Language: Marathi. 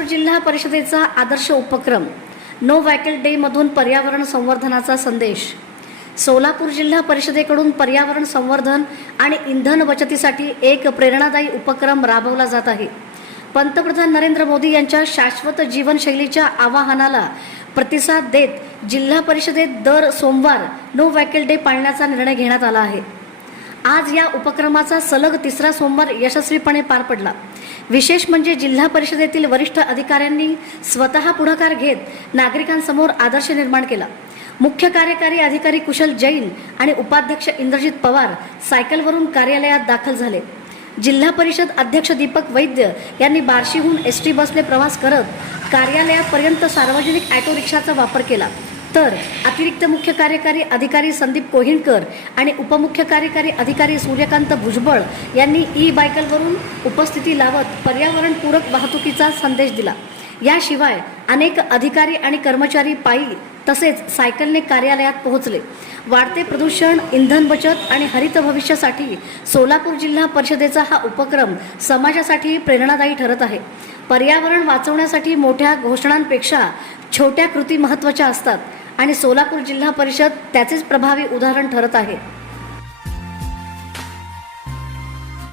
सोलापूर जिल्हा परिषदेचा आदर्श उपक्रम नो व्हेकल डे मधून पर्यावरण संवर्धनाचा संदेश। सोलापूर जिल्हा परिषदेकडून पर्यावरण संवर्धन आणि इंधन बचतीसाठी एक प्रेरणादायी उपक्रम राबवला जात आहे। पंतप्रधान नरेंद्र मोदी यांच्या शाश्वत जीवनशैलीच्या आवाहनाला प्रतिसाद देत जिल्हा परिषदेत दर सोमवार नो व्हेकल डे पाळण्याचा निर्णय घेण्यात आला आहे। आज या उपक्रमाचा सलग तिसरा सोमवार यशस्वीपणे पार पडला। विशेष म्हणजे जिल्हा परिषदेतील वरिष्ठ अधिकाऱ्यांनी स्वतः पुढाकार घेत नागरिकांसमोर आदर्श निर्माण केला। मुख्य कार्यकारी अधिकारी कुशल जैन आणि उपाध्यक्ष इंद्रजित पवार सायकलवरून कार्यालयात दाखल झाले। जिल्हा परिषद अध्यक्ष दीपक वैद्य यांनी बार्शीहून एसटी बसने प्रवास करत कार्यालयापर्यंत सार्वजनिक ऑटो रिक्षाचा वापर केला, तर अतिरिक्त मुख्य कार्यकारी अधिकारी संदीप कोहिनकर आणि उपमुख्य कार्यकारी अधिकारी सूर्यकांत भुजबळ यांनी ई बायकलवरून उपस्थिती लावत पर्यावरणपूरक वाहतुकीचा संदेश दिला। याशिवाय अनेक अधिकारी आणि कर्मचारी पायी तसेच सायकलने कार्यालयात पोहोचले। वाढते प्रदूषण, इंधन बचत आणि हरित भविष्यासाठी सोलापूर जिल्हा परिषदेचा हा उपक्रम समाजासाठी प्रेरणादायी ठरत आहे। पर्यावरण वाचवण्यासाठी मोठ्या घोषणांपेक्षा छोट्या कृती महत्त्वाच्या असतात आणि सोलापूर जिल्हा परिषद त्याचेच प्रभावी उदाहरण ठरत आहे।